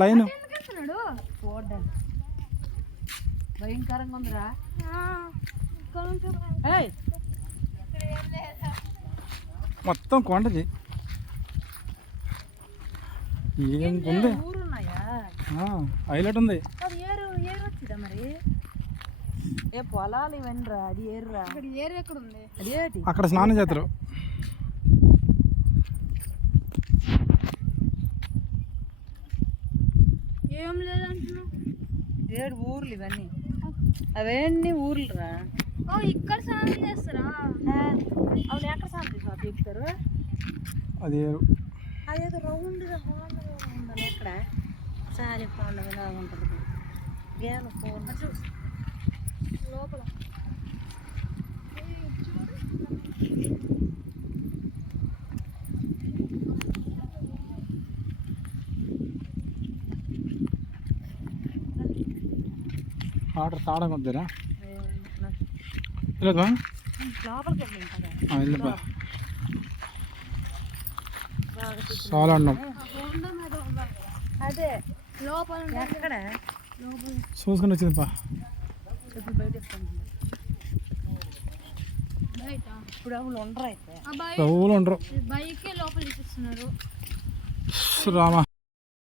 Line భయంకరంగా ఉందిరా. మొత్తం కొండది ఏం ఉంది, హైలైట్ ఉంది. ఏరు వచ్చిందా మరి? ఏ పొలాలు ఇవన్నరా? అది ఏరురా. ఏరు ఎక్కడ ఉంది? అది అక్కడ స్నానం చేస్తారు. ఏం లేదంటున్నా. ఏడు ఊర్లు ఇవన్నీ, అవన్నీ ఊర్లు రా. ఇక్కడ స్నానం చేస్తారా? అవును, ఎక్కడ స్నానం చేస్తా చెప్తారు. అదేదో రౌండ్గా ఉండాలి. ఎక్కడ సారి పండుగ ఉంటుంది గేల లోపల. ఆర్డర్ తాడంగా వద్దురా లోపలికి చాలా అన్నాం. అదే లోపల ఎక్కడ చూసుకొని వచ్చింది పా. ఇప్పుడు ఎవరు ఉండరు. అయితే ఎవరు ఉండరు. బైకే లోపల చూపిస్తున్నారు రామా.